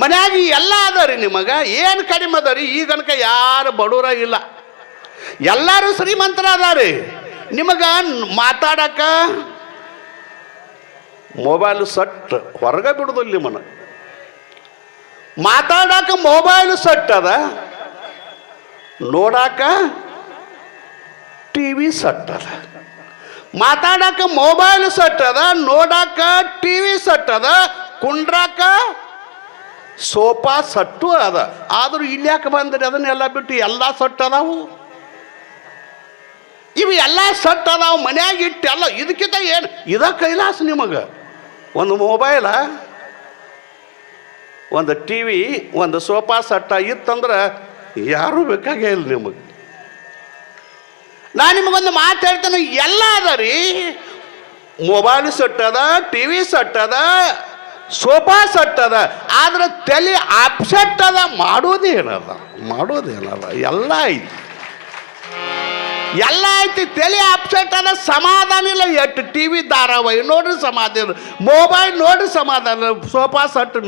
ಮನ್ಯಾಗ ಎಲ್ಲ ಅದಾರಿ ನಿಮಗೆ, ಏನು ಕಡಿಮೆ ಅದಾರಿ? ಈಗ ಗನಕ ಯಾರು ಬಡವರ ಇಲ್ಲ, ಎಲ್ಲರೂ ಶ್ರೀಮಂತರ ಅದಾರಿ. ನಿಮಗೆ ಮಾತಾಡಕ ಮೊಬೈಲ್ ಸಟ್ ಹೊರಗೆ ಬಿಡುದಿಲ್ಲ ನಿಮ್ಮನ್ನ. ಮಾತಾಡಕ ಮೊಬೈಲ್ ಸಟ್ ಅದ, ನೋಡಾಕ ಟಿವಿ ಸಟ್ ಅದ. ಮಾತಾಡಕ ಮೊಬೈಲ್ ಸಟ್ ಅದ, ನೋಡಾಕ ಟಿವಿ ಸಟ್ ಅದ, ಕುಂಡ್ರಾಕ ಸೋಫಾ ಸಟ್ಟು ಅದ. ಆದರೂ ಇಲ್ಯಾಕೆ ಬಂದ್ರಿ? ಅದನ್ನೆಲ್ಲ ಬಿಟ್ಟು ಎಲ್ಲ ಸಟ್ ಅದಾವು. ಇವು ಎಲ್ಲ ಸಟ್ ಅದಾವು ಮನ್ಯಾಗ ಇಟ್ಟೆಲ್ಲ. ಇದಕ್ಕಿಂತ ಏನು ಇದ ಕೈಲಾಸ ನಿಮಗೆ? ಒಂದು ಮೊಬೈಲ, ಒಂದು ಟಿವಿ, ಒಂದು ಸೋಫಾ ಸಟ್ಟ ಇತ್ತಂದ್ರೆ ಯಾರೂ ಬೇಕಾಗೇ ಇಲ್ಲ ನಿಮಗೆ. ನಾನು ನಿಮಗೊಂದು ಮಾತು ಹೇಳ್ತೇನೆ, ಎಲ್ಲ ಅದ ರೀ. ಮೊಬೈಲ್ ಸೆಟ್ ಅದ, ಟಿವಿ ಸೆಟ್ ಅದ, ಸೋಫಾ ಸೆಟ್ ಅದ, ಆದ್ರೆ ತಲೆ ಅಪ್ಸೆಟ್ ಅದ. ಮಾಡೋದೇನದ ಎಲ್ಲ ಐತಿ, ಎಲ್ಲ ಐತಿ. ತಲೆ ಅಪ್ಸೆಟ್ ಅದ, ಸಮಾಧಾನ ಇಲ್ಲ. ಎಷ್ಟು ಟಿವಿ ಧಾರಾವಾಹಿ ನೋಡ್ರಿ ಸಮಾಧಾನ, ಮೊಬೈಲ್ ನೋಡ್ರಿ ಸಮಾಧಾನ, ಸೋಫಾ ಸೆಟ್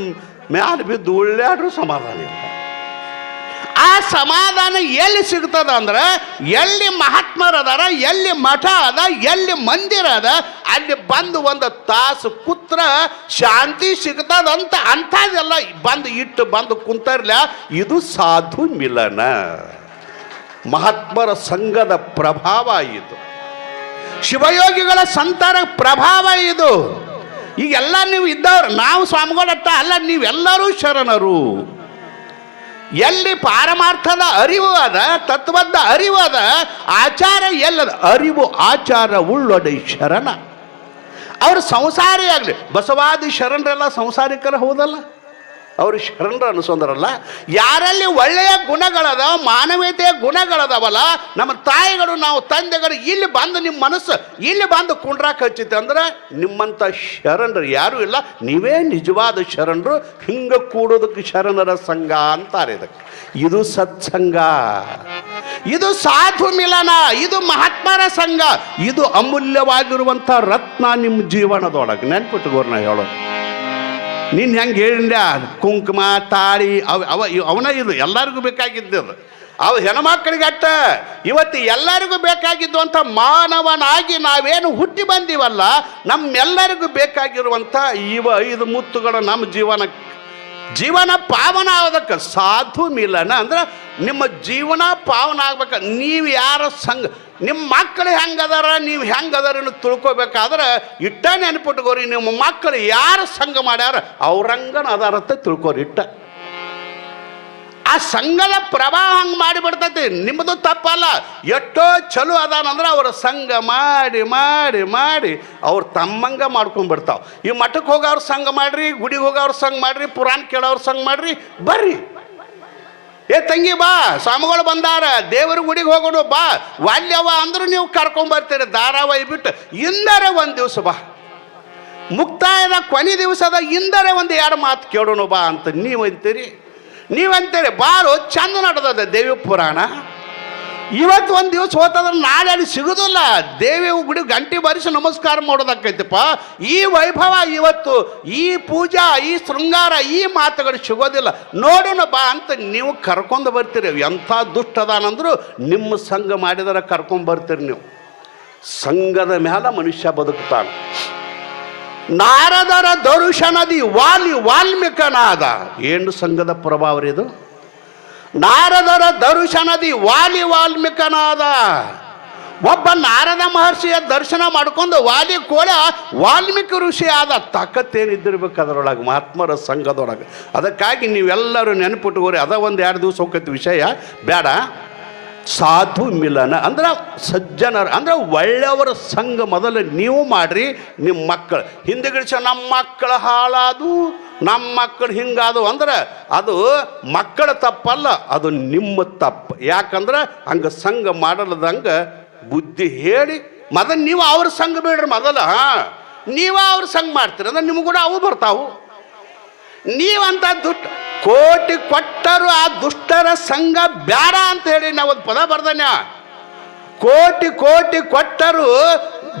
ಮ್ಯಾಲ ಬಿದ್ದು ಉಳ್ಳಾಡ್ರು ಸಮಾಧಾನ ಇಲ್ಲ. ಆ ಸಮಾಧಾನ ಎಲ್ಲಿ ಸಿಗ್ತದ ಅಂದ್ರೆ, ಎಲ್ಲಿ ಮಹಾತ್ಮರದಾರ, ಎಲ್ಲಿ ಮಠ ಅದ, ಎಲ್ಲಿ ಮಂದಿರ ಅದ, ಅಲ್ಲಿ ಬಂದು ಒಂದು ತಾಸು ಕೂತ್ರ ಶಾಂತಿ ಸಿಗ್ತದಂತ. ಅಂಥದ್ದೆಲ್ಲ ಬಂದು ಕುಂತರ್ಲ. ಇದು ಸಾಧು ಮಿಲನ, ಮಹಾತ್ಮರ ಸಂಘದ ಪ್ರಭಾವ ಇದು, ಶಿವಯೋಗಿಗಳ ಸಂತರ ಪ್ರಭಾವ ಇದು. ಈಗೆಲ್ಲ ನೀವು ಇದ್ದವ್ರು, ನಾವು ಸ್ವಾಮಿಗಳಟ್ಟ ಅಲ್ಲ, ನೀವೆಲ್ಲರೂ ಶರಣರು. ಎಲ್ಲಿ ಪಾರಮಾರ್ಥದ ಅರಿವು ಅದ, ತತ್ವದ ಅರಿವು ಅದ, ಆಚಾರ ಎಲ್ಲದ ಅರಿವು ಆಚಾರ ಉಳ್ಳೊಡೆ ಶರಣ. ಅವರು ಸಂಸಾರಿ ಆಗಲಿ, ಬಸವಾದಿ ಶರಣರೆಲ್ಲ ಸಂಸಾರಿಕರ ಹೌದಲ್ಲ, ಅವರು ಶರಣರು ಅನಿಸೋದ್ರಲ್ಲ. ಯಾರಲ್ಲಿ ಒಳ್ಳೆಯ ಗುಣಗಳದ, ಮಾನವೀಯತೆಯ ಗುಣಗಳದವಲ್ಲ, ನಮ್ಮ ತಾಯಿಗಳು, ನಾವು ತಂದೆಗಳು ಇಲ್ಲಿ ಬಂದು ನಿಮ್ಮ ಮನಸ್ಸು ಇಲ್ಲಿ ಬಂದು ಕುಂಡ್ರಾಕ ಹಚ್ಚಿತೆ ಅಂದ್ರೆ ನಿಮ್ಮಂಥ ಶರಣರು ಯಾರೂ ಇಲ್ಲ. ನೀವೇ ನಿಜವಾದ ಶರಣರು. ಹಿಂಗೆ ಕೂಡೋದಕ್ಕೆ ಶರಣರ ಸಂಘ ಅಂತಾರೆ. ಇದು ಸತ್ಸಂಗ, ಇದು ಸಾಧು ಮಿಲನ, ಇದು ಮಹಾತ್ಮರ ಸಂಘ, ಇದು ಅಮೂಲ್ಯವಾಗಿರುವಂಥ ರತ್ನ ನಿಮ್ಮ ಜೀವನದೊಳಗೆ. ನೆನ್ಪಿಟ್ಟುಗೋರು ನಾ ಹೇಳೋದು. ನೀನು ಹೆಂಗೆ ಹೇಳಿಂದ ಕುಂಕುಮ ತಾಳಿ ಅವನ ಇದು ಎಲ್ಲರಿಗೂ ಬೇಕಾಗಿದ್ದು. ಅವು ಹೆಣ್ಮಕ್ಳಿಗೆ ಅಟ್ಟ ಇವತ್ತು ಎಲ್ಲರಿಗೂ ಬೇಕಾಗಿದ್ದು ಅಂತ ಮಾನವನಾಗಿ ನಾವೇನು ಹುಟ್ಟಿ ಬಂದೀವಲ್ಲ, ನಮ್ಮೆಲ್ಲರಿಗೂ ಬೇಕಾಗಿರುವಂಥ 5 ಮುತ್ತುಗಳು ನಮ್ಮ ಜೀವನ ಪಾವನ ಆಗೋದಕ್ಕೆ ಸಾಧು ಮಿಲನ ಅಂದ್ರೆ ನಿಮ್ಮ ಜೀವನ ಪಾವನ ಆಗ್ಬೇಕು. ನೀವು ಯಾರ ಸಂಘ, ನಿಮ್ಮ ಮಕ್ಕಳು ಹೆಂಗದಾರ, ನೀವು ಹೆಂಗದಾರ ತಿಳ್ಕೊಬೇಕಾದ್ರೆ ಇಟ್ಟ ನೆನಪಿಟ್ಕೋರಿ. ನಿಮ್ಮ ಮಕ್ಕಳು ಯಾರು ಸಂಘ ಮಾಡ್ಯಾರ ಅವ್ರಂಗನ ಅದಾರತ್ತ ತಿಳ್ಕೊರಿ. ಇಟ್ಟ ಆ ಸಂಘದ ಪ್ರಭಾವ ಹಂಗೆ ಮಾಡಿಬಿಡ್ತೈತಿ. ನಿಮ್ಮದು ತಪ್ಪಲ್ಲ. ಎಷ್ಟೋ ಚಲೋ ಅದಾನಂದ್ರೆ ಅವ್ರ ಸಂಘ ಮಾಡಿ ಮಾಡಿ ಮಾಡಿ ಅವ್ರು ತಮ್ಮಂಗ ಮಾಡ್ಕೊಂಡ್ಬಿಡ್ತಾವೆ. ಈ ಮಠಕ್ಕೆ ಹೋಗೋವ್ರ ಸಂಘ ಮಾಡ್ರಿ, ಗುಡಿಗೆ ಹೋಗೋವ್ರ ಸಂಘ ಮಾಡ್ರಿ, ಪುರಾಣ ಕೇಳೋವ್ರ ಸಂಘ ಮಾಡ್ರಿ. ಬರ್ರಿ, ಏ ತಂಗಿ ಬಾ, ಸ್ವಾಮಿಗಳು ಬಂದಾರ, ದೇವರ ಗುಡಿಗೆ ಹೋಗೋಣ ಬಾ, ವಾಲ್ಯವ ಅಂದ್ರೂ ನೀವು ಕರ್ಕೊಂಬರ್ತೀರಿ. ಧಾರಾವಾಹಿ ಬಿಟ್ಟು ಇಂದರೆ ಒಂದು ದಿವಸ ಬಾ, ಮುಕ್ತಾಯದ ಕೊನೆ ದಿವಸದ ಇಂದರೆ ಒಂದು 2 ಮಾತು ಕೇಳೋಣ ಬಾ ಅಂತ ನೀವಂತೀರಿ. ಬಾರು ಚಂದ ನಡೆದದ ದೇವಿ ಪುರಾಣ. ಇವತ್ತು ಒಂದು ದಿವಸ ಹೋತಂದ್ರೆ ನಾಳೆ ಅಲ್ಲಿ ಸಿಗೋದಿಲ್ಲ. ದೇವಿ ಗುಡಿ ಗಂಟೆ ಬಾರಿಸಿ ನಮಸ್ಕಾರ ಮಾಡೋದಕ್ಕೈತಪ್ಪ. ಈ ವೈಭವ ಇವತ್ತು, ಈ ಪೂಜಾ, ಈ ಶೃಂಗಾರ, ಈ ಮಾತುಗಳು ಸಿಗೋದಿಲ್ಲ. ನೋಡೋಣ ಬಾ ಅಂತ ನೀವು ಕರ್ಕೊಂಡು ಬರ್ತೀರಿ. ಎಂಥ ದುಷ್ಟದಾನಂದ್ರು ನಿಮ್ಮ ಸಂಘ ಮಾಡಿದರೆ ಕರ್ಕೊಂಡು ಬರ್ತೀರಿ ನೀವು. ಸಂಘದ ಮೇಲೆ ಮನುಷ್ಯ ಬದುಕ್ತಾನೆ. ನಾರದರ ದರುಶನದಿ ವಾಲ್ಮೀಕನಾದ. ಏನು ಸಂಘದ ಪ್ರಭಾವ ಇದು? ನಾರದರ ದರುಶನದಿ ವಾಲ್ಮೀಕನಾದ. ಒಬ್ಬ ನಾರದ ಮಹರ್ಷಿಯ ದರ್ಶನ ಮಾಡ್ಕೊಂಡು ವಾಲ್ಮೀಕಿ ಋಷಿ ಆದ. ತಾಕತ್ತೇನಿದ್ದಿರ್ಬೇಕು ಅದರೊಳಗೆ, ಮಹಾತ್ಮರ ಸಂಘದೊಳಗೆ. ಅದಕ್ಕಾಗಿ ನೀವೆಲ್ಲರೂ ನೆನಪಿಟ್ಟುಕೋರಿ. ಅದ ಒಂದು 2 ದಿವಸ ಹೋಗ್ತೈತಿ ವಿಷಯ ಬೇಡ. ಸಾಧು ಮಿಲನ ಅಂದ್ರೆ ಸಜ್ಜನರ ಅಂದ್ರೆ ಒಳ್ಳೆಯವರ ಸಂಘ ಮೊದಲು ನೀವು ಮಾಡ್ರಿ. ನಿಮ್ಮ ಮಕ್ಕಳು ಹಿಂದೆಗಿಡಿಸ ನಮ್ಮ ಮಕ್ಕಳು ಹಾಳಾದು, ನಮ್ಮ ಮಕ್ಕಳು ಹಿಂಗಾದು ಅಂದ್ರೆ ಅದು ಮಕ್ಕಳ ತಪ್ಪಲ್ಲ, ಅದು ನಿಮ್ಮ ತಪ್ಪು. ಯಾಕಂದ್ರೆ ಹಂಗೆ ಸಂಘ ಮಾಡಲ್ದಂಗೆ ಬುದ್ಧಿ ಹೇಳಿ ಮೊದಲು ನೀವು ಅವ್ರ ಸಂಘ ಬೇಡ್ರಿ. ಮೊದಲು ನೀವು ಅವ್ರ ಸಂಘ ಮಾಡ್ತೀರಿ ಅಂದ್ರೆ ನಿಮ್ಗೆ ಕೂಡ ಅವು ಬರ್ತಾವು. ನೀವಂತ ಕೋಟಿ ಕೊಟ್ಟರು ಆ ದುಷ್ಟರ ಸಂಘ ಬೇಡ ಅಂತ ಹೇಳಿ ನಾವು ಒಂದು ಪದ ಬರ್ದಾನೆ. ಕೋಟಿ ಕೋಟಿ ಕೊಟ್ಟರು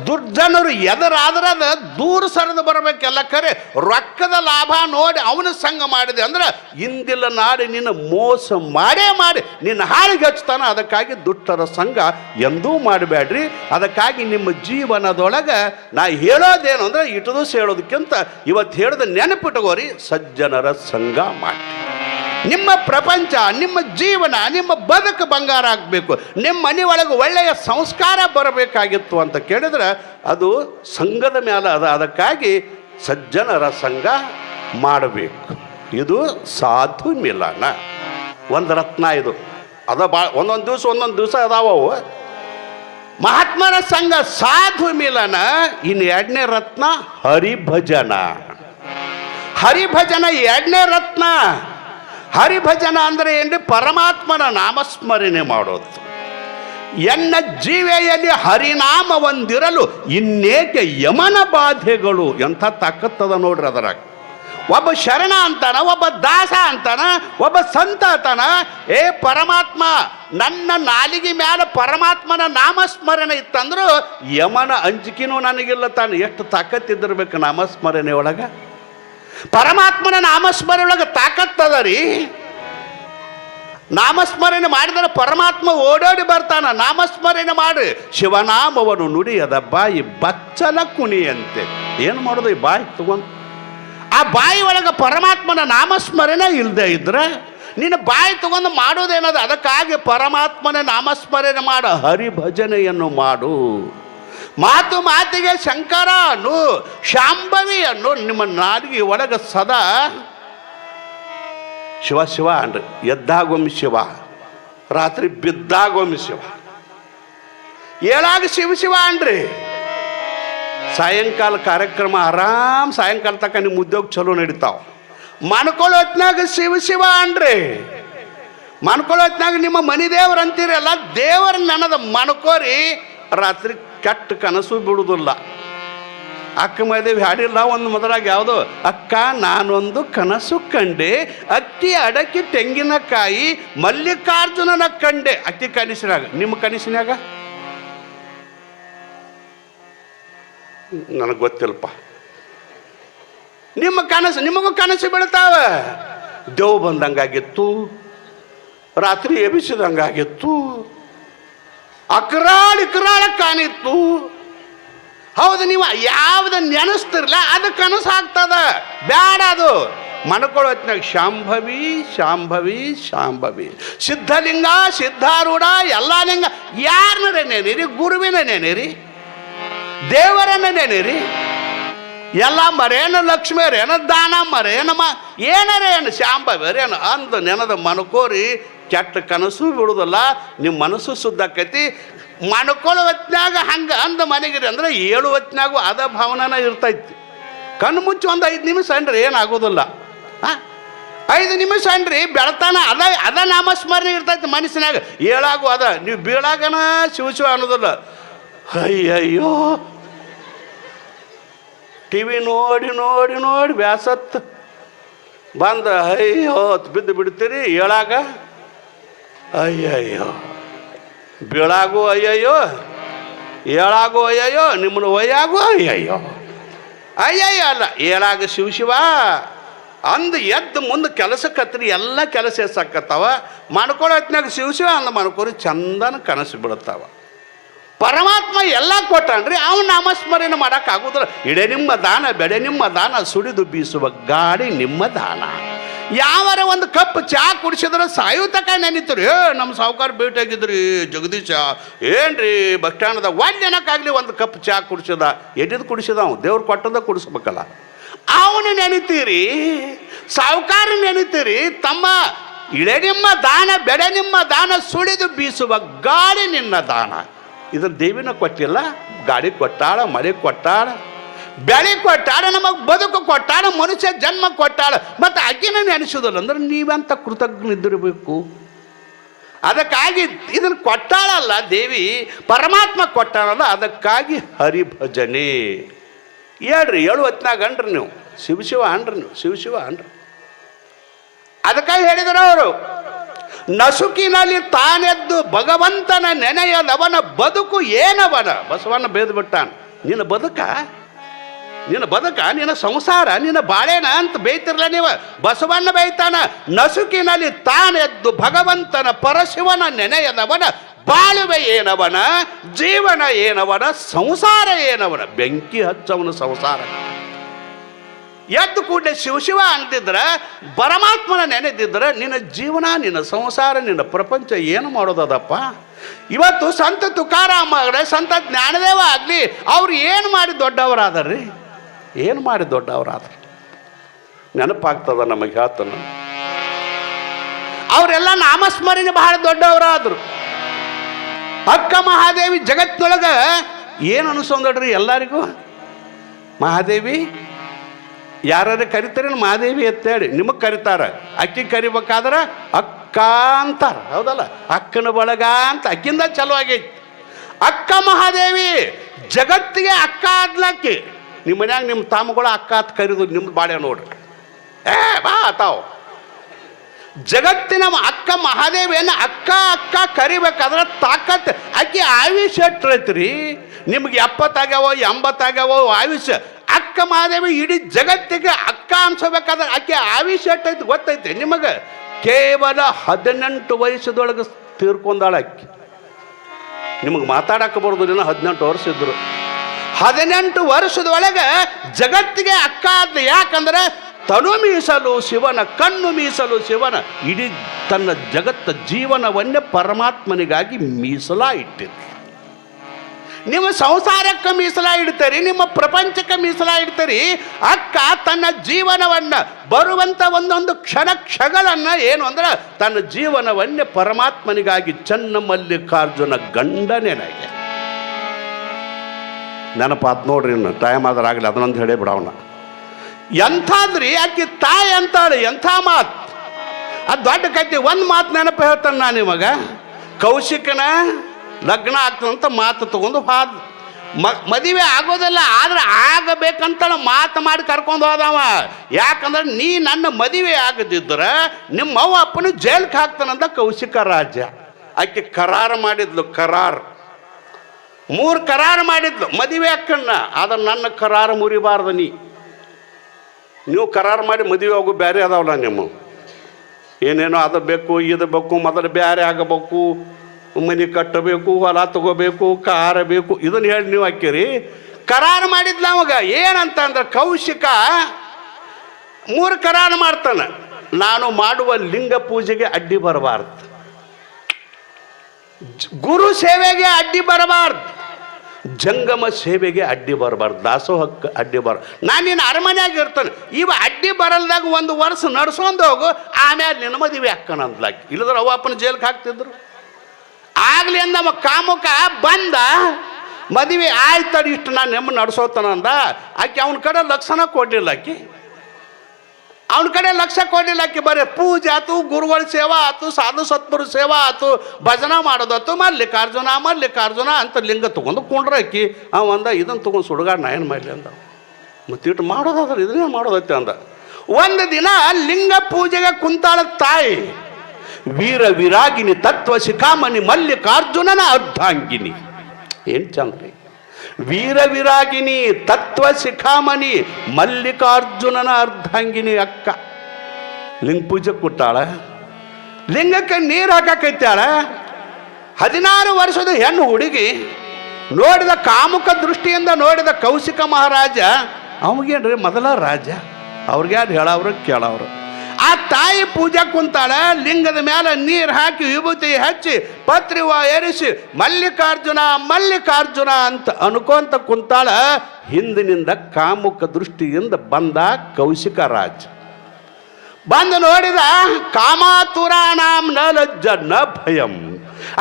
ದುರ್ಜನರು ಎದರಾದ್ರೆ ಅದ ದೂರ ಸರಿದು ಬರಬೇಕೆಲ್ಲ ಖರೆ ರೊಕ್ಕದ ಲಾಭ ನೋಡಿ ಅವನ ಸಂಘ ಮಾಡಿದೆ ಅಂದ್ರೆ ಇಂದಿಲ್ಲ ನಾಡಿ ನಿನ್ನ ಮೋಸ ಮಾಡೇ ಮಾಡಿ ನಿನ್ನ ಹಾಳಿಗೆ ಹಚ್ತಾನ. ಅದಕ್ಕಾಗಿ ದುಷ್ಟರ ಸಂಘ ಎಂದೂ ಮಾಡಬೇಡ್ರಿ. ಅದಕ್ಕಾಗಿ ನಿಮ್ಮ ಜೀವನದೊಳಗೆ ನಾ ಹೇಳೋದೇನು ಅಂದ್ರೆ ಇಟ್ಟು ದಿವಸ ಹೇಳೋದಕ್ಕಿಂತ ಇವತ್ತು ಹೇಳಿದ ನೆನಪಿಟ್ಟುಕೋರಿ, ಸಜ್ಜನರ ಸಂಘ ಮಾಡಿ. ನಿಮ್ಮ ಪ್ರಪಂಚ, ನಿಮ್ಮ ಜೀವನ, ನಿಮ್ಮ ಬದುಕು ಬಂಗಾರ ಆಗಬೇಕು. ನಿಮ್ಮ ಮನೆ ಒಳಗೆ ಒಳ್ಳೆಯ ಸಂಸ್ಕಾರ ಬರಬೇಕಾಗಿತ್ತು ಅಂತ ಕೇಳಿದ್ರೆ ಅದು ಸಂಘದ ಮೇಲೆ ಅದ. ಅದಕ್ಕಾಗಿ ಸಜ್ಜನರ ಸಂಘ ಮಾಡಬೇಕು. ಇದು ಸಾಧು ಮಿಲನ ಒಂದು ರತ್ನ. ಇದು ಅದ ಒಂದೊಂದು ದಿವಸ ಅದಾವವು ಮಹಾತ್ಮರ ಸಂಘ, ಸಾಧು ಮಿಲನ. ಇನ್ನು ಎರಡನೇ ರತ್ನ ಹರಿಭಜನ. ಹರಿಭಜನ ಎರಡನೇ ರತ್ನ. ಹರಿಭಜನ ಅಂದರೆ ಏನ್ರಿ? ಪರಮಾತ್ಮನ ನಾಮಸ್ಮರಣೆ ಮಾಡೋದು. ಎನ್ನ ಜೀವೆಯಲ್ಲಿ ಹರಿನಾಮ ಒಂದಿರಲು ಇನ್ನೇಕೆ ಯಮನ ಬಾಧೆಗಳು. ಎಂಥ ತಾಕತ್ತದ ನೋಡ್ರಿ ಅದರಾಗ. ಒಬ್ಬ ಶರಣ ಅಂತಾನ, ಒಬ್ಬ ದಾಸ ಅಂತಾನ, ಒಬ್ಬ ಸಂತ ಅಂತಾನ. ಏ ಪರಮಾತ್ಮ, ನನ್ನ ನಾಲಿಗೆ ಮೇಲೆ ಪರಮಾತ್ಮನ ನಾಮಸ್ಮರಣೆ ಇತ್ತಂದ್ರು ಯಮನ ಅಂಜಿಕೆನೂ ನನಗಿಲ್ಲ. ತಾನು ಎಷ್ಟು ತಾಕತ್ತಿದ್ದಿರ್ಬೇಕು ನಾಮಸ್ಮರಣೆ ಒಳಗೆ. ಪರಮಾತ್ಮನ ನಾಮಸ್ಮರಣೆ ಒಳಗೆ ತಾಕತ್ತದ ರೀ. ನಾಮಸ್ಮರಣೆ ಮಾಡಿದರೆ ಪರಮಾತ್ಮ ಓಡೋಡಿ ಬರ್ತಾನ. ನಾಮಸ್ಮರಣೆ ಮಾಡಿ ಶಿವನಾಮವನ್ನು ನುಡಿಯದ ಬಾಯಿ ಬಚ್ಚಲ ಕುಣಿಯಂತೆ. ಏನು ಮಾಡೋದು ಈ ಬಾಯಿ ತಗೊಂಡು? ಆ ಬಾಯಿ ಒಳಗೆ ಪರಮಾತ್ಮನ ನಾಮಸ್ಮರಣೆ ಇಲ್ಲದೆ ಇದ್ರೆ ನಿನ್ನ ಬಾಯಿ ತಗೊಂಡು ಮಾಡೋದೇನದು? ಅದಕ್ಕಾಗಿ ಪರಮಾತ್ಮನ ನಾಮಸ್ಮರಣೆ ಮಾಡು, ಹರಿಭಜನೆಯನ್ನು ಮಾಡು. ಮಾತು ಮಾತಿಗೆ ಶಂಕರ ಅನ್ನು, ಶಾಂಭವಿ ಅನ್ನು ನಿಮ್ಮ ನಾಡಿಗೆ ಒಳಗೆ ಸದಾ ಶಿವ ಶಿವ ಅನ್ರಿ. ಎದ್ದಾಗೊಮ್ಮೆ ಶಿವ, ರಾತ್ರಿ ಬಿದ್ದಾಗೊಮ್ಮೆ ಶಿವ, ಏಳಾಗ ಶಿವ ಶಿವ ಅನ್ರಿ. ಸಾಯಂಕಾಲ ಕಾರ್ಯಕ್ರಮ ಆರಾಮ್ ಸಾಯಂಕಾಲ ತನಕ ನಿಮ್ಮ ಉದ್ಯೋಗ ಚಲೋ ನಡೀತಾವ. ಮನ್ಕೊಳ್ಳೋ ಹೊತ್ನಾಗ ಶಿವ ಶಿವ ಅನ್ರಿ. ಮನ್ಕೊಳ್ಳೋ ಹೊತ್ನಾಗ ನಿಮ್ಮ ಮನಿ ದೇವ್ರ ಅಂತೀರಲ್ಲ, ದೇವರ ನನದ ಮನ್ಕೋರಿ. ರಾತ್ರಿ ಕೆಟ್ಟ ಕನಸು ಬಿಡುವುದಿಲ್ಲ. ಅಕ್ಕ ಮೈದೇವಿ ಹಾಡಿಲ್ಲ ಒಂದು ಮೊದಲಾಗಿ ಯಾವುದೋ, ಅಕ್ಕ ನಾನೊಂದು ಕನಸು ಕಂಡೆ, ಅಕ್ಕಿ ಅಡಕಿ ತೆಂಗಿನಕಾಯಿ ಮಲ್ಲಿಕಾರ್ಜುನನ ಕಂಡೆ. ಅಕ್ಕಿ ಕನಸಿನಾಗ, ನಿಮ್ಮ ಕನಸಿನಾಗ ನನಗೆ ಗೊತ್ತಿಲ್ಲಪ್ಪ. ನಿಮ್ಮ ಕನಸು, ನಿಮಗೂ ಕನಸು ಬೀಳ್ತಾವ. ದೇವ್ ಬಂದಂಗಾಗಿತ್ತು, ರಾತ್ರಿ ಎಬಿಸಿದಂಗಾಗಿತ್ತು, ಅಕ್ರಾಳ ಕಾಣಿತ್ತು. ಹೌದು, ನೀವು ಯಾವ್ದು ನೆನೆಸ್ತಿರ್ಲ ಅದು ಕನಸು ಆಗ್ತದ. ಬ್ಯಾಡ ಅದು. ಮನ್ಕೊಳ್ಳೋ ಹೊತ್ನಾಗ ಶಾಂಭವಿ ಶಾಂಭವಿ ಶಾಂಭವಿ, ಸಿದ್ಧಲಿಂಗ ಸಿದ್ಧಾರೂಢ ಎಲ್ಲ ಲಿಂಗ. ಯಾರನ್ನ ನೆನೆರಿ? ಗುರುವಿನ ನೆನೆರಿ, ದೇವರನ್ನ ನೆನೆರಿ. ಎಲ್ಲ ಮರೇನು ಲಕ್ಷ್ಮಿಯರೇನು ದಾನ ಮರೇನಮ್ಮ ಏನಾರೇನು ಶಾಂಭವಿಯರೇನು ಅಂದು ನೆನದ ಮನ್ಕೋರಿ. ಕೆಟ್ಟ ಕನಸು ಬಿಡುವುದಿಲ್ಲ. ನಿಮ್ಮ ಮನಸ್ಸು ಶುದ್ಧಕ್ಕೈತಿ. ಮನ್ಕೊಳ್ಳೋ ಹೊತ್ನಾಗ ಹಂಗೆ ಅಂದ ಮನೆಗಿರಿ ಅಂದ್ರೆ 7 ಹೊತ್ನಾಗೂ ಅದ ಭಾವನೆನ ಇರ್ತೈತಿ. ಕಣ್ಣು ಮುಚ್ಚಿ ಒಂದು 5 ನಿಮಿಷ ಅನ್ರಿ, ಏನಾಗೋದಿಲ್ಲ. 5 ನಿಮಿಷ ಅನ್ರಿ, ಬೆಳತಾನ ಅದ ನಾಮಸ್ಮರಣೆ ಇರ್ತೈತಿ ಮನಸ್ಸಿನಾಗ. ಏಳಾಗು ಅದ, ನೀವು ಬೀಳಾಗನ ಶಿವ ಶಿವ ಅನ್ನೋದಿಲ್ಲ. ಅಯ್ಯಯ್ಯೋ, ಟಿವಿ ನೋಡಿ ನೋಡಿ ನೋಡಿ ಬ್ಯಾಸತ್ತು ಬಂದ ಅಯ್ಯೋ ಬಿದ್ದು ಬಿಡ್ತೀರಿ. ಏಳಾಗ ಅಯ್ಯಯ್ಯೋ, ಬೀಳಾಗು ಅಯ್ಯಯ್ಯೋ, ಏಳಾಗು ಅಯ್ಯಯ್ಯೋ, ನಿಮ್ಮನ್ನು ಒಯ್ಯಾಗು ಅಯ್ಯಯ್ಯೋ. ಅಯ್ಯಯ್ಯೋ ಅಲ್ಲ, ಏಳಾಗ ಶಿವ ಶಿವ ಅಂದು ಎದ್ದು ಮುಂದೆ ಕೆಲಸಕ್ಕತ್ರಿ. ಎಲ್ಲ ಕೆಲಸ ಎಸಾಕತ್ತಾವ. ಮಾಡ್ಕೊಳ್ಳೋ ಹೊತ್ನಾಗ ಶಿವ ಶಿವ ಅಂದ ಮಾಡ್ಕೋರಿ, ಚಂದನ ಕನಸು ಬಿಡುತ್ತಾವ. ಪರಮಾತ್ಮ ಎಲ್ಲ ಕೊಟ್ಟನ್ರಿ, ಅವನು ನಾಮಸ್ಮರಣೆ ಮಾಡೋಕ್ಕಾಗೋದಿಲ್ಲ. ಇಡೆ ನಿಮ್ಮ ದಾನ, ಬೆಡೆ ನಿಮ್ಮ ದಾನ, ಸುಡಿದು ಬೀಸುವ ಗಾಡಿ ನಿಮ್ಮ ದಾನ. ಯಾವರ ಒಂದು ಕಪ್ ಚಹಾ ಕುಡಿಸಿದ್ರೆ ಸಾಯುತಕ ನೆನಿತೀರಿ. ನಮ್ಮ ಸಾವುಕಾರ ಭೇಟಿಯಾಗಿದ್ರಿ ಜಗದೀಶ, ಏನ್ರಿ ಬಸ್ ಸ್ಟ್ಯಾಂಡ್ದಾಗ ಒಳ್ಳೆನಕ್ಕಾಗಲಿ ಒಂದು ಕಪ್ ಚಹಾ ಕುಡಿಸಿದ. ಎಡಿದು ಕುಡಿಸಿದ, ಅವ್ನು ದೇವ್ರು ಕೊಟ್ಟದ ಕುಡಿಸ್ಬೇಕಲ್ಲ. ಅವನು ನೆನಿತೀರಿ, ಸಾವುಕಾರ ನೆನಿತೀರಿ. ತಮ್ಮ ಇಳೆ ನಿಮ್ಮ ದಾನ, ಬೆಳೆ ನಿಮ್ಮ ದಾನ, ಸುಳಿದು ಬೀಸುವ ಗಾಳಿ ನಿನ್ನ ದಾನ. ಇದನ್ನು ದೇವಿನ ಕೊಟ್ಟಿಲ್ಲ, ಗಾಳಿ ಕೊಟ್ಟಾಳ, ಮಳೆ ಕೊಟ್ಟಾಳ, ಬೆಳೆ ಕೊಟ್ಟಾಳ, ನಮಗೆ ಬದುಕು ಕೊಟ್ಟಾಳ, ಮನುಷ್ಯ ಜನ್ಮ ಕೊಟ್ಟಾಳ. ಮತ್ತು ಅಕ್ಕಿನ ನೆನೆಸೋದಲ್ಲ ಅಂದ್ರೆ ನೀವೆಂತ ಕೃತಜ್ಞನಿದ್ದಿರಬೇಕು. ಅದಕ್ಕಾಗಿ ಇದನ್ನು ಕೊಟ್ಟಾಳಲ್ಲ ದೇವಿ, ಪರಮಾತ್ಮ ಕೊಟ್ಟಾಳಲ್ಲ. ಅದಕ್ಕಾಗಿ ಹರಿಭಜನೆ ಹೇಳ್ರಿ. 7 ಹೊತ್ನಾಗ ಅನ್ರಿ ನೀವು ಶಿವ ಶಿವ ಅನ್ರಿ, ನೀವು ಶಿವ ಶಿವ ಅನ್ರಿ. ಅದಕ್ಕಾಗಿ ಹೇಳಿದರು ಅವರು, ನಸುಕಿನಲ್ಲಿ ತಾನೆದ್ದು ಭಗವಂತನ ನೆನೆಯದವನ ಬದುಕು ಏನವನ. ಬಸವಣ್ಣ ಬೇದು ಬಿಟ್ಟಾನ. ನಿನ್ನ ಬದುಕ, ನಿನ್ನ ಸಂಸಾರ, ನಿನ್ನ ಬಾಳೆನ ಅಂತ ಬೈತಿರ್ಲ ನೀವು. ಬಸವಣ್ಣ ಬೈತಾನ, ನಸುಕಿನಲ್ಲಿ ತಾನೆದ್ದು ಭಗವಂತನ ಪರಶಿವನ ನೆನೆಯದವನ ಬಾಳುವೆ ಏನವನ, ಜೀವನ ಏನವನ, ಸಂಸಾರ ಏನವನ. ಬೆಂಕಿ ಹಚ್ಚವನ ಸಂಸಾರ. ಎದ್ದು ಕೂಡಲೇ ಶಿವ ಅಂತಿದ್ರ, ಪರಮಾತ್ಮನ ನೆನೆದಿದ್ರ ನಿನ್ನ ಜೀವನ, ನಿನ್ನ ಸಂಸಾರ, ನಿನ್ನ ಪ್ರಪಂಚ ಏನು ಮಾಡೋದಪ್ಪ. ಇವತ್ತು ಸಂತ ತುಕಾರಾಮ ಆಗಲಿ, ಸಂತ ಜ್ಞಾನದೇವ ಆಗಲಿ, ಅವ್ರು ಏನು ಮಾಡಿ ದೊಡ್ಡವರಾದ್ರಿ? ಏನು ಮಾಡಿ ದೊಡ್ಡವರಾದ್ರಿ? ನೆನಪಾಗ್ತದ ನಮಗೆ. ಹೇಳ್ತಾನ ಅವರೆಲ್ಲ ನಾಮಸ್ಮರಣೆ ಬಹಳ ದೊಡ್ಡವರಾದ್ರು. ಅಕ್ಕ ಮಹಾದೇವಿ ಜಗತ್ತಿನೊಳಗ ಏನು ಅನಿಸೋದ್ರಿ ಎಲ್ಲರಿಗೂ? ಮಹಾದೇವಿ ಯಾರು ಕರಿತಾರೆ ಮಹಾದೇವಿ ಅಂತೇಳಿ, ನಿಮಗೆ ಕರಿತಾರ. ಅಕ್ಕಿ ಕರಿಬೇಕಾದ್ರೆ ಅಕ್ಕ ಅಂತಾರ, ಹೌದಲ್ಲ? ಅಕ್ಕನ ಬಳಗ ಅಂತ ಅಕ್ಕಿಂದ ಚಲೋ ಆಗೈತಿ. ಅಕ್ಕ ಮಹಾದೇವಿ ಜಗತ್ತಿಗೆ ಅಕ್ಕ ಆದ್ಲಾಕಿ. ನಿಮ್ಮ ಮನ್ಯಾಗ ನಿಮ್ಮ ತಾಮಗಳು ಅಕ್ಕ ಅಂತ ಕರಿದು ನಿಮ್ದು ಬಾಳೆ ನೋಡ್ರಿ, ಬಾ ತಾವು. ಜಗತ್ತಿನ ಅಕ್ಕ ಮಹಾದೇವಿಯನ್ನು ಅಕ್ಕ ಕರಿಬೇಕಾದ್ರೆ ತಾಕತ್ ಆಕೆ ಆಯುಷ್ಯ ಎಟ್ಟೈತ್ರಿ. ನಿಮ್ಗೆ 70 ಆಗ್ಯಾವೋ 80 ಆಗ್ಯಾವೋ ಆಯುಷ್ಯ. ಅಕ್ಕ ಮಹಾದೇವಿ ಇಡೀ ಜಗತ್ತಿಗೆ ಅಕ್ಕ ಅನ್ಸೋಬೇಕಾದ್ರೆ ಆಕೆ ಆಯುಷ್ಯ ಎಟ್ಟೈತಿ ಗೊತ್ತೈತೆ ನಿಮಗೆ? ಕೇವಲ 18 ವಯಸ್ಸದೊಳಗೆ ತೀರ್ಕೊಂಡಾಳ ಆಕೆ. ನಿಮಗೆ ಮಾತಾಡಕ್ಕೆ ಬರೋದು, 18 ವರ್ಷ ಇದ್ರು. 18 ವರ್ಷದೊಳಗೆ ಜಗತ್ತಿಗೆ ಅಕ್ಕ ಆದ. ಯಾಕಂದ್ರೆ ತನು ಮೀಸಲು ಶಿವನ, ಕಣ್ಣು ಮೀಸಲು ಶಿವನ, ಇಡೀ ತನ್ನ ಜಗತ್ತ ಜೀವನವನ್ನೇ ಪರಮಾತ್ಮನಿಗಾಗಿ ಮೀಸಲಾ ಇಟ್ಟಿದೆ. ನಿಮ್ಮ ಸಂಸಾರಕ್ಕೆ ಮೀಸಲಾ ಇಡ್ತೀರಿ, ನಿಮ್ಮ ಪ್ರಪಂಚಕ್ಕೆ ಮೀಸಲಾ ಇಡ್ತೀರಿ. ಅಕ್ಕ ತನ್ನ ಜೀವನವನ್ನು, ಬರುವಂಥ ಒಂದೊಂದು ಕ್ಷಣಗಳನ್ನು ಏನು ಅಂದ್ರೆ ತನ್ನ ಜೀವನವನ್ನೇ ಪರಮಾತ್ಮನಿಗಾಗಿ ಚನ್ನ ಮಲ್ಲಿಕಾರ್ಜುನ ಗಂಡನೇನಾಗೆ. ನೆನಪಾತ್ ನೋಡ್ರಿ, ಇನ್ನು ಟೈಮ್ ಆದ್ರಾಗಲಿ ಅದನ್ನೊಂದು ಹೇಳೇ ಬಿಡವನ. ಎಂಥಾದ್ರಿ ಆಕೆ ತಾಯಿ ಅಂತಾಳೆ. ಎಂಥ ಮಾತು ಅದು ದೊಡ್ಡ ಕತ್ತಿ. ಒಂದು ಮಾತು ನೆನಪು ಹೇಳ್ತಾನೆ ನಾನು ಇವಾಗ. ಕೌಶಿಕನ ಲಗ್ನ ಆಗ್ತದಂತ ಮಾತು ತಗೊಂಡು ಹಾದ್ ಮದುವೆ ಆಗೋದಿಲ್ಲ, ಆದ್ರೆ ಆಗಬೇಕಂತೇಳಿ ಮಾತು ಮಾಡಿ ಕರ್ಕೊಂಡು ಹೋದವ. ಯಾಕಂದ್ರೆ ನೀ ನನ್ನ ಮದುವೆ ಆಗದಿದ್ರೆ ನಿಮ್ಮ ಅವ್ವ ಅಪ್ಪನ ಜೈಲ್ಗೆ ಹಾಕ್ತಾನಂತ ಕೌಶಿಕ ರಾಜ. ಆಕೆ ಕರಾರು ಮಾಡಿದ್ಲು. 3 ಕರಾರು ಮಾಡಿದ್ಲು ಮದುವೆ ಅಕ್ಕನ್ನ. ಆದ್ರೆ ನನ್ನ ಕರಾರು ಮುರಿಬಾರ್ದು. ನೀವು ಕರಾರು ಮಾಡಿ ಮದುವೆ ಹೋಗು, ಬೇರೆ ಅದಾವಲ್ಲ ನಿಮ್ಮ ಏನೇನೋ ಅದು ಬೇಕು ಇದು ಬೇಕು, ಮೊದಲು ಬೇರೆ ಆಗಬೇಕು, ಮನೆ ಕಟ್ಟಬೇಕು, ಹೊಲ ತಗೋಬೇಕು, ಕಾರ ಬೇಕು, ಇದನ್ನು ಹೇಳಿ ನೀವು ಹಾಕಿರಿ. ಕರಾರು ಮಾಡಿದ್ಲ ಅವಾಗ. ಏನಂತ ಅಂದ್ರೆ ಕೌಶಿಕ 3 ಕರಾರು ಮಾಡ್ತಾನೆ. ನಾನು ಮಾಡುವ ಲಿಂಗ ಪೂಜೆಗೆ ಅಡ್ಡಿ ಬರಬಾರ್ದು, ಗುರು ಸೇವೆಗೆ ಅಡ್ಡಿ ಬರಬಾರ್ದು, ಜಂಗಮ ಸೇವೆಗೆ ಅಡ್ಡಿ ಬರಬಾರ್ದು, ದಾಸೋಹಕ್ಕೆ ಅಡ್ಡಿ ನಾನು ನಿನ್ನ ಅರಮನೆಯಾಗಿ ಇರ್ತಾನೆ. ಇವ ಅಡ್ಡಿ ಬರಲ್ದಾಗ 1 ವರ್ಷ ನಡ್ಸ್ಕೊಂಡು ಹೋಗು, ಆಮೇಲೆ ನಿನ್ನ ಮದುವೆ ಅಕ್ಕನ ಅಂದ್ಲಾಕಿ. ಇಲ್ಲದ್ರೆ ಅವ್ವ ಅಪ್ಪನ ಜೈಲ್ಗೆ ಹಾಕ್ತಿದ್ರು. ಆಗ್ಲಿ ಅಂದ ಕಾಮುಕ ಬಂದ, ಮದುವೆ ಆಯ್ತಡಿ, ಇಷ್ಟು ನಾನು ನೆಮ್ಮ ನಡ್ಸೋತಾನಂದ. ಆಕೆ ಅವನ ಕಡೆ ಲಕ್ಷಣ ಕೊಡಲಿಲ್ಲ. ಅವನ ಕಡೆ ಲಕ್ಷ ಕೊಡಲಿಲ್ಲ. ಬರೀ ಪೂಜೆ ಆಯ್ತು, ಗುರುಗಳ ಸೇವಾ ಆಯ್ತು, ಸಾಧು ಸತ್ಪುರು ಸೇವಾ ಆಯ್ತು, ಭಜನ ಮಾಡೋದಾಯ್ತು, ಮಲ್ಲಿಕಾರ್ಜುನ ಅಂತ ಲಿಂಗ ತೊಗೊಂಡು ಕೊಂಡ್ರಾಕಿ. ಅವಂದ ಇದನ್ನು ತೊಗೊಂಡು ಸುಡುಗಾಡ ನಾ ಏನು ಮಾಡಲಿ ಅಂದ. ಮತ್ತಿಟ್ಟು ಮಾಡೋದಾದ್ರೆ ಇದನ್ನೇ ಮಾಡೋದೈತೆ ಅಂದ. ಒಂದು ದಿನ ಲಿಂಗ ಪೂಜೆಗೆ ಕುಂತಾಳ ತಾಯಿ. ವೀರ ವಿರಾಗಿನಿ ತತ್ವ ಶಿಖಾಮಣಿ ಮಲ್ಲಿಕಾರ್ಜುನನ ಅರ್ಧಾಂಗಿನಿ. ಏನು ಚಂದ್ರಿ! ವೀರ ವಿರಾಗಿನಿ ತತ್ವ ಶಿಖಾಮಣಿ ಮಲ್ಲಿಕಾರ್ಜುನನ ಅರ್ಧಾಂಗಿನಿ ಅಕ್ಕ ಲಿಂಗ ಪೂಜೆ ಕೊಟ್ಟಾಳ. ಲಿಂಗಕ್ಕೆ ನೀರು ಹಾಕೈತಾಳ. 16 ವರ್ಷದ ಹೆಣ್ಣು ಹುಡುಗಿ ನೋಡಿದ, ಕಾಮುಕ ದೃಷ್ಟಿಯಿಂದ ನೋಡಿದ ಕೌಶಿಕ ಮಹಾರಾಜ. ಅವಗೇನ್ರಿ ಮೊದಲ ರಾಜ, ಅವ್ರಿಗ್ಯಾರು ಹೇಳವ್ರು ಕೇಳವ್ರು. ಆ ತಾಯಿ ಪೂಜೆ ಕುಂತಾಳ. ಲಿಂಗದ ಮೇಲೆ ನೀರು ಹಾಕಿ ವಿಭೂತಿ ಹಚ್ಚಿ ಪತ್ರಿ ಏರಿಸಿ ಮಲ್ಲಿಕಾರ್ಜುನ ಅಂತ ಅನ್ಕೊಂತ ಕುಂತಾಳ. ಹಿಂದಿನಿಂದ ಕಾಮುಕ ದೃಷ್ಟಿಯಿಂದ ಬಂದ ಕೌಶಿಕ ರಾಜ. ಬಂದು ನೋಡಿದ, ಕಾಮಾತುರಾಣಾಂ ನ ಲಜ್ಜ ನ ಭಯಂ.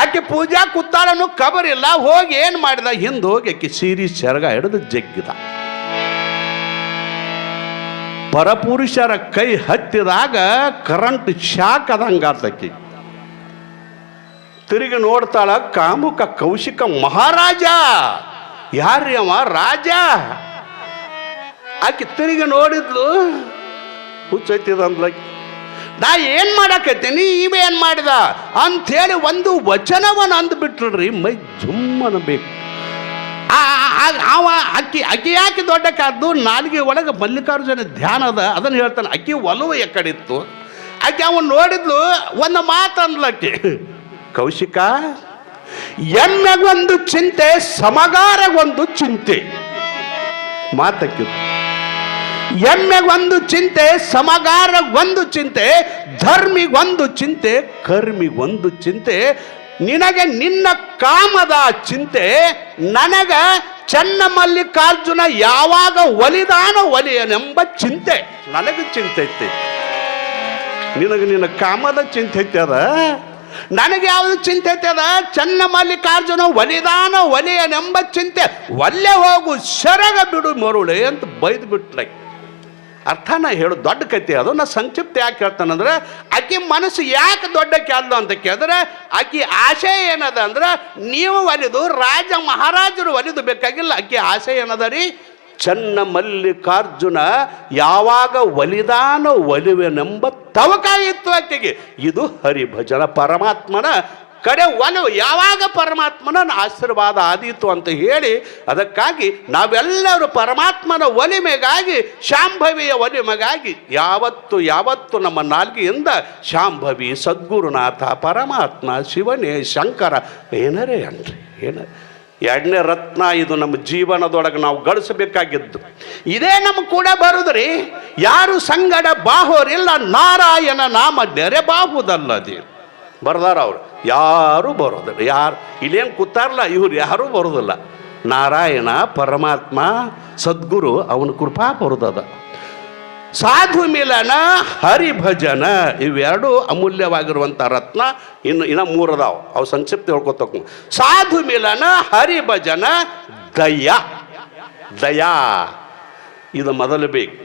ಆಕೆ ಪೂಜಾ ಕುತ್ತಾಳನು ಕಬರಿಲ್ಲ. ಹೋಗಿ ಏನು ಮಾಡಿದ, ಹಿಂದೆ ಹೋಗಿ ಆಕೆ ಸೀರಿ ಸೆರಗ ಹಿಡಿದು ಜಗ್ಗಿದ. ಪರಪುರುಷರ ಕೈ ಹತ್ತಿದಾಗ ಕರೆಂಟ್ ಶಾಕ್ ಆದಂಗಾತಕಿ. ತಿರುಗಿ ನೋಡ್ತಾಳ, ಕಾಮುಕ ಕೌಶಿಕ ಮಹಾರಾಜ. ಯಾರ್ರಿ ಅವ? ರಾಜ. ಆಕೆ ತಿರುಗಿ ನೋಡಿದ್ಲು, ಹುಚ್ಚೈತಿದಂದ್ಲಕ್ಕಿ. ನಾ ಏನು ಮಾಡಾಕತ್ತೀನಿ ಇವೇನು ಮಾಡಿದ ಅಂಥೇಳಿ ಒಂದು ವಚನವನ್ನು ಅಂದ್ಬಿಟ್ರಿ ಮೈ ಜುಮ್ಮನಬೇಕು. ಅವ ಅಕ್ಕಿ ಯಾಕೆ ದೊಡ್ಡ ಕಾದ್ದು ನಾಲಿಗೆ ಒಳಗೆ ಮಲ್ಲಿಕಾರ್ಜುನ ಧ್ಯಾನ ಅದ, ಅದನ್ನು ಹೇಳ್ತಾನೆ. ಅಕ್ಕಿ ಒಲವು ಎಕ್ಕಡಿತ್ತು. ಆಕೆ ಅವನು ನೋಡಿದ್ಲು, ಒಂದು ಮಾತು ಅಂದ್ಲಕ್ಕೆ, ಕೌಶಿಕ, ಎಮ್ಮೆಗೊಂದು ಚಿಂತೆ ಸಮಗಾರಗೊಂದು ಚಿಂತೆ. ಮಾತಕ್ಕಿತ್ತು. ಎಮ್ಮೆಗೊಂದು ಚಿಂತೆ ಸಮಗಾರಗೊಂದು ಚಿಂತೆ, ಧರ್ಮಿಗೊಂದು ಚಿಂತೆ ಕರ್ಮಿಗೊಂದು ಚಿಂತೆ. ನಿನಗೆ ನಿನ್ನ ಕಾಮದ ಚಿಂತೆ, ನನಗ ಚನ್ನಮಲ್ಲಿಕಾರ್ಜುನ ಯಾವಾಗ ಒಲಿದಾನೋ ಒಲಿಯನೆಂಬ ಚಿಂತೆ. ನನಗೆ ಚಿಂತೆ ಐತಿ, ನಿನಗೆ ನಿನ್ನ ಕಾಮದ ಚಿಂತೆ ಐತಿ ಅದ. ನನಗೆ ಯಾವುದು ಚಿಂತೆ ಐತಿ ಅದ, ಚನ್ನಮಲ್ಲಿಕಾರ್ಜುನ ಒಲಿದಾನೋ ಒಲಿಯನೆಂಬ ಚಿಂತೆ. ಒಲ್ಲೆ ಹೋಗು ಸೆರಗ ಬಿಡು ಮರುಳೆ ಅಂತ ಬೈದು ಬಿಟ್ಲ. ಅರ್ಥನ ಹೇಳು, ದೊಡ್ಡ ಕತೆ ಅದು. ನಾ ಸಂಕ್ಷಿಪ್ತ ಯಾಕೆ ಹೇಳ್ತಾನಂದ್ರೆ, ಆಕೆ ಮನಸ್ಸು ಯಾಕೆ ದೊಡ್ಡ ಕ್ಯಾಲ್ದು ಅಂತ ಕೇಳಿದ್ರೆ, ಆಕೆ ಆಶೆ ಏನದ ಅಂದ್ರೆ, ನೀವು ಒಲಿದು ರಾಜ ಮಹಾರಾಜರು ಒಲಿದು ಬೇಕಾಗಿಲ್ಲ. ಆಕೆ ಆಶೆ ಏನದ ರೀ, ಚನ್ನಮಲ್ಲಿಕಾರ್ಜುನ ಯಾವಾಗ ಒಲಿದಾನೋ ಒಲಿವೆನೆಂಬ ತವಕ ಇತ್ತು ಆಕೆಗೆ. ಇದು ಹರಿಭಜನ, ಪರಮಾತ್ಮನ ಕಡೆ ಒಲವು. ಯಾವಾಗ ಪರಮಾತ್ಮನ ಆಶೀರ್ವಾದ ಆದೀತು ಅಂತ ಹೇಳಿ, ಅದಕ್ಕಾಗಿ ನಾವೆಲ್ಲರೂ ಪರಮಾತ್ಮನ ಒಲಿಮೆಗಾಗಿ, ಶಾಂಭವಿಯ ಒಲಿಮೆಗಾಗಿ ಯಾವತ್ತು ನಮ್ಮ ನಾಲ್ಗೆಯಿಂದ ಶಾಂಭವಿ, ಸದ್ಗುರುನಾಥ, ಪರಮಾತ್ಮ, ಶಿವನೇ, ಶಂಕರ ಏನರೇ ಅನ್ರಿ ಏನ. ಎರಡನೇ ರತ್ನ ಇದು ನಮ್ಮ ಜೀವನದೊಳಗೆ ನಾವು ಗಳಿಸಬೇಕಾಗಿದ್ದು. ಇದೇ ನಮ್ಮ ಕೂಡ ಬರುದ್ರಿ. ಯಾರು ಸಂಗಡ ಬಾಹೋರಿಲ್ಲ, ನಾರಾಯಣ ನಾಮ ನೆರೆ ಬಾಹುದಲ್ಲದೆ ಬರ್ದಾರ ಅವ್ರು. ಯಾರೂ ಬರೋದಿಲ್ಲ. ಯಾರು ಇಲ್ಲೇನು ಕೂತಾರಲ್ಲ ಇವ್ರು ಯಾರೂ ಬರೋದಿಲ್ಲ. ನಾರಾಯಣ, ಪರಮಾತ್ಮ, ಸದ್ಗುರು ಅವನ ಕೃಪಾ ಬರೋದದ. ಸಾಧು ಮಿಲನ, ಹರಿಭಜನ ಇವೆರಡು ಅಮೂಲ್ಯವಾಗಿರುವಂಥ ರತ್ನ. ಇನ್ನು ಮೂರದಾವ, ಅವು ಸಂಕ್ಷಿಪ್ತ ಹೇಳ್ಕೊತ. ಸಾಧು ಮಿಲನ, ಹರಿಭಜನ, ದಯಾ. ಇದು ಮೊದಲು ಬೇಕು.